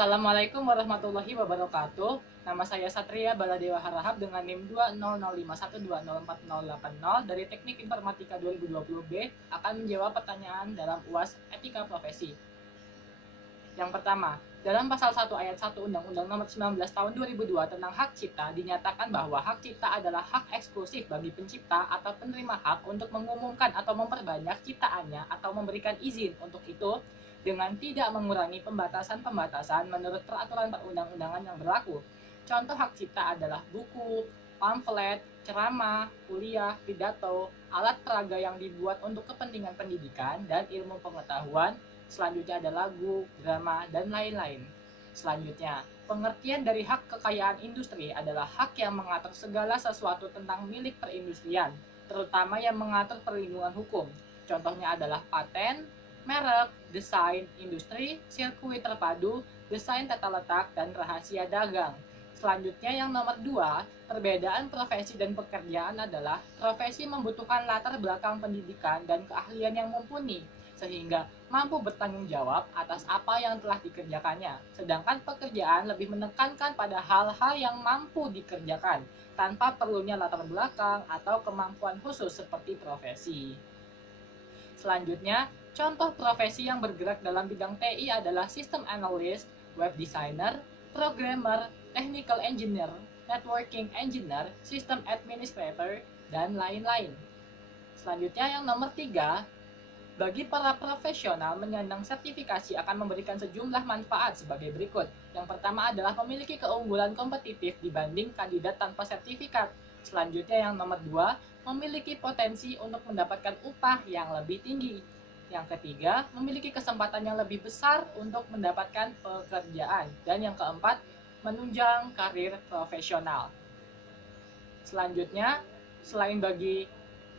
Assalamualaikum warahmatullahi wabarakatuh. Nama saya Satria Baladewa Harahap dengan NIM 20051204080 dari Teknik Informatika 2020B akan menjawab pertanyaan dalam UAS Etika Profesi. Yang pertama, dalam pasal 1 ayat 1 Undang-Undang Nomor 19 Tahun 2002 tentang hak cipta dinyatakan bahwa hak cipta adalah hak eksklusif bagi pencipta atau penerima hak untuk mengumumkan atau memperbanyak ciptaannya atau memberikan izin untuk itu dengan tidak mengurangi pembatasan-pembatasan menurut peraturan perundang-undangan yang berlaku. Contoh hak cipta adalah buku, pamflet, ceramah, kuliah, pidato, alat peraga yang dibuat untuk kepentingan pendidikan dan ilmu pengetahuan. Selanjutnya ada lagu, drama, dan lain-lain. Selanjutnya, pengertian dari hak kekayaan industri adalah hak yang mengatur segala sesuatu tentang milik perindustrian, terutama yang mengatur perlindungan hukum. Contohnya adalah paten, merek, desain, industri, sirkuit terpadu, desain tata letak, dan rahasia dagang. Selanjutnya yang nomor 2, perbedaan profesi dan pekerjaan adalah profesi membutuhkan latar belakang pendidikan dan keahlian yang mumpuni, sehingga mampu bertanggung jawab atas apa yang telah dikerjakannya. Sedangkan pekerjaan lebih menekankan pada hal-hal yang mampu dikerjakan, tanpa perlunya latar belakang atau kemampuan khusus seperti profesi. Selanjutnya, contoh profesi yang bergerak dalam bidang TI adalah System Analyst, Web Designer, Programmer, Technical Engineer, Networking Engineer, System Administrator, dan lain-lain. Selanjutnya yang nomor 3, bagi para profesional, menyandang sertifikasi akan memberikan sejumlah manfaat sebagai berikut. Yang pertama adalah memiliki keunggulan kompetitif dibanding kandidat tanpa sertifikat. Selanjutnya yang nomor 2, memiliki potensi untuk mendapatkan upah yang lebih tinggi. Yang ketiga, memiliki kesempatan yang lebih besar untuk mendapatkan pekerjaan. Dan yang keempat, menunjang karir profesional. Selanjutnya, selain bagi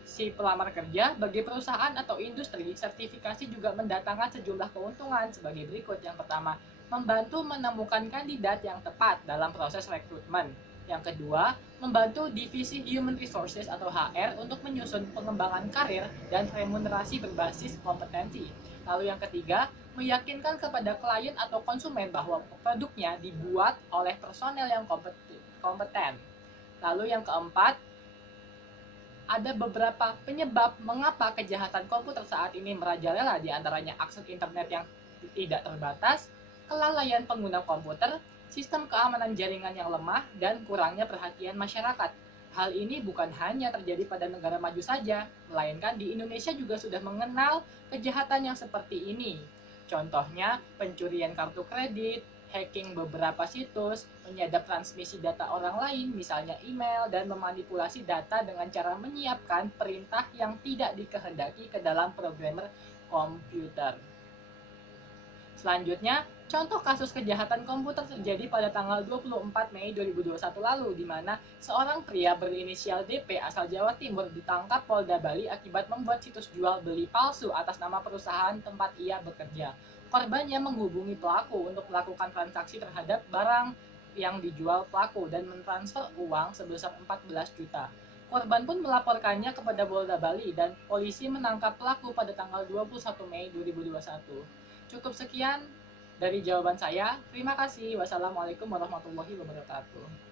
si pelamar kerja, bagi perusahaan atau industri, sertifikasi juga mendatangkan sejumlah keuntungan sebagai berikut. Yang pertama, membantu menemukan kandidat yang tepat dalam proses rekrutmen. Yang kedua, membantu divisi Human Resources atau HR untuk menyusun pengembangan karir dan remunerasi berbasis kompetensi. Lalu yang ketiga, meyakinkan kepada klien atau konsumen bahwa produknya dibuat oleh personel yang kompeten. Lalu yang keempat, ada beberapa penyebab mengapa kejahatan komputer saat ini merajalela, di antaranya akses internet yang tidak terbatas, kelalaian pengguna komputer, sistem keamanan jaringan yang lemah, dan kurangnya perhatian masyarakat. Hal ini bukan hanya terjadi pada negara maju saja, melainkan di Indonesia juga sudah mengenal kejahatan yang seperti ini. Contohnya, pencurian kartu kredit, hacking beberapa situs, menyadap transmisi data orang lain, misalnya email, dan memanipulasi data dengan cara menyiapkan perintah yang tidak dikehendaki ke dalam programmer komputer. Selanjutnya, contoh kasus kejahatan komputer terjadi pada tanggal 24 Mei 2021 lalu, di mana seorang pria berinisial DP asal Jawa Timur ditangkap Polda Bali akibat membuat situs jual beli palsu atas nama perusahaan tempat ia bekerja. Korbannya menghubungi pelaku untuk melakukan transaksi terhadap barang yang dijual pelaku dan mentransfer uang sebesar 14 juta. Korban pun melaporkannya kepada Polda Bali dan polisi menangkap pelaku pada tanggal 21 Mei 2021. Cukup sekian dari jawaban saya. Terima kasih. Wassalamualaikum warahmatullahi wabarakatuh.